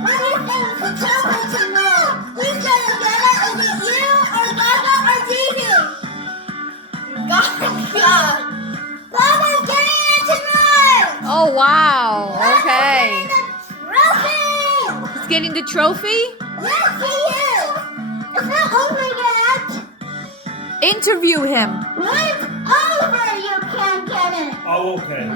What do you think the trophy tonight? Who's gonna get it? Is it you or Gaga or Gigi? Gaga! Gaga's getting it tonight! Oh, wow. Okay. Trophy! He's getting the trophy? Yes, he is! It's not over yet! Interview him. When it's over, you can't get it! Oh, okay.